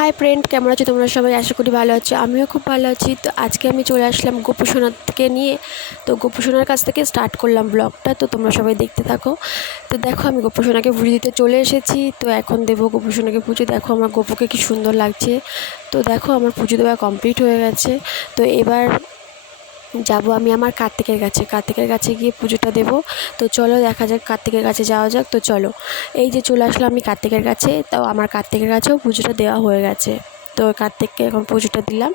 Hi friend, কেমন আছো তোমরা সবাই? আশা করি ভালো আছো। আমিও খুব ভালো আছি। তো আজকে আমি চলে আসলাম গোপু সোনাকে নিয়ে। তো গোপু সোনার কাছ থেকে স্টার্ট করলাম ব্লগটা। তো তোমরা সবাই দেখতে থাকো। তো দেখো, আমি গোপু সোনাকে পুজো দিতে চলে এসেছি। তো এখন দেবো গোপু সোনাকে পুজো। দেখো আমার গোপুকে কি সুন্দর লাগছে। তো দেখো আমার পুজো দেওয়া কমপ্লিট হয়ে গেছে। তো এবার যাব আমি আমার কার্তিকের কাছে গিয়ে পুজোটা দেব। তো চলো দেখা যাক, কার্তিকের কাছে যাওয়া যাক। তো চলো, এই যে চলে আসলাম আমি কার্তিকের কাছে। তো আমার কার্তিকের কাছেও পুজোটা দেওয়া হয়ে গেছে। তো কার্তিককে এখন পুজোটা দিলাম।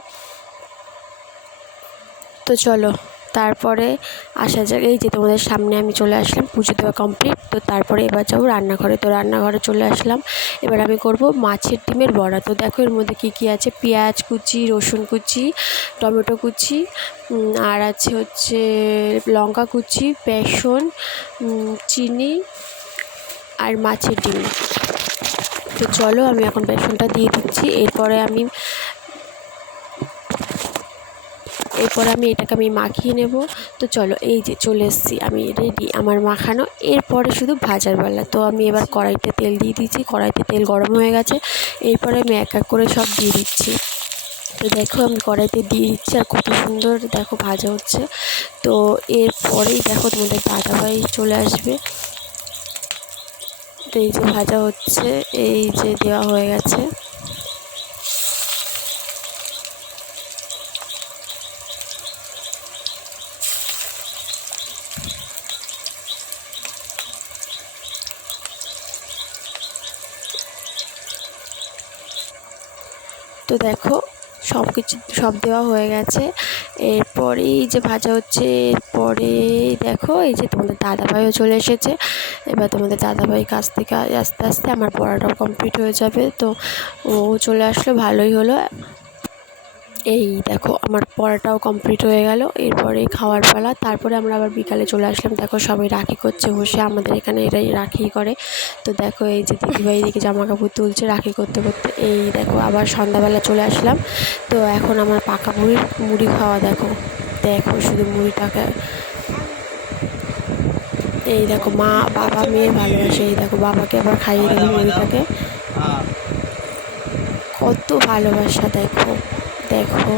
তো চলো তারপরে আসা যাক। এই যে তোমাদের সামনে আমি চলে আসলাম, পুজো দেওয়া কমপ্লিট। তো তারপরে এবার যাবো রান্নাঘরে। তো রান্নাঘরে চলে আসলাম। এবার আমি করব মাছের ডিমের বড়া। তো দেখো এর মধ্যে কী আছে: পেঁয়াজ কুচি, রসুন কুচি, টমেটো কুচি, আর আছে হচ্ছে লঙ্কা কুচি, বেসন, চিনি আর মাছের ডিম। তো চলো আমি এখন বেসনটা দিয়ে দিচ্ছি। এরপরে আমি এটাকে মাখিয়ে নেব। তো চলো, এই যে চলে এসেছি, আমি রেডি আমার মাখানো। এরপরে শুধু ভাজার বেলা। তো আমি এবার কড়াইতে তেল দিয়ে দিচ্ছি। কড়াইতে তেল গরম হয়ে গেছে। এরপরে আমি এক এক করে সব দিয়ে দিচ্ছি। তো দেখো আমি কড়াইতে দিয়ে দিচ্ছি, আর কত সুন্দর দেখো ভাজা হচ্ছে। তো এরপরেই দেখো তোমাদের দাদাভাই চলে আসবে। তো এই যে ভাজা হচ্ছে, এই যে দেওয়া হয়ে গেছে। তো দেখো সব দেওয়া হয়ে গেছে। এরপরেই যে ভাজা হচ্ছে, এরপরে দেখো এই যে তোমাদের দাদাভাইও চলে এসেছে। এবার তোমাদের দাদাভাই কাছ থেকে আস্তে আস্তে আমার পড়াটাও কমপ্লিট হয়ে যাবে। তো ও চলে আসলো, ভালোই হলো। এই দেখো আমার পড়াটাও কমপ্লিট হয়ে গেল। এরপরে খাওয়ার পালা। তারপরে আমরা আবার বিকালে চলে আসলাম। দেখো সবাই রাখি করছে বসে, আমাদের এখানে এরাই রাখি করে। তো দেখো এই যে দিদিভাই দিকে জামা কাপড় তুলছে রাখি করতে করতে। এই দেখো আবার সন্ধ্যাবেলা চলে আসলাম। তো এখন আমার পাকা মুড়ি খাওয়া। দেখো শুধু মুড়িটাকে, এই দেখো মা বাবা মেয়ে ভালোবাসে। এই দেখো বাবাকে আবার খাইয়ে দেবে মুড়িটাকে। কত ভালোবাসা দেখো দেখো।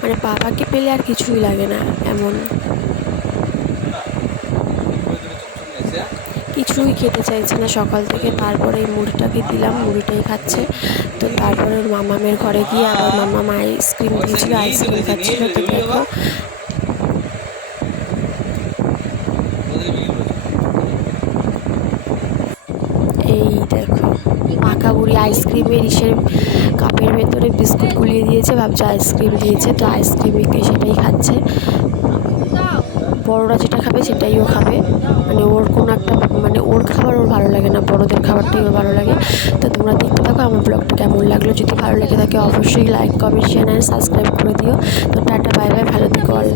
মানে বাবাকে পেলে আর কিছুই লাগে না, এমন কিছুই খেতে চাইছে না সকাল থেকে। তারপরে এই মুড়িটাকে দিলাম, মুড়িটাই খাচ্ছে। তো তারপরে ওর মামামের ঘরে গিয়ে আবার মামাম আইসক্রিম দিয়েছিল, আইসক্রিম খাচ্ছিল। তো দেখো এই দেখো পাকা বুড়ি আইসক্রিমের কাপের ভেতরে বিস্কুট গুলিয়ে দিয়েছে, ভাবছে আইসক্রিম দিয়েছে। তো আইসক্রিমকে সেটাই খাচ্ছে। বড়রা যেটা খাবে সেটাই ও খাবে। মানে ওর কোনো একটা ওর খাবার ওর ভালো লাগে না, বড়দের খাবারটাই ওর ভালো লাগে। তো তোমরা দেখতে থাকো আমার ব্লগটা কেমন লাগলো। যদি ভালো লেগে থাকে অবশ্যই like, comment, share and subscribe করে দিও। তো টাটা, বাই বাই, ভালো থেকো অল।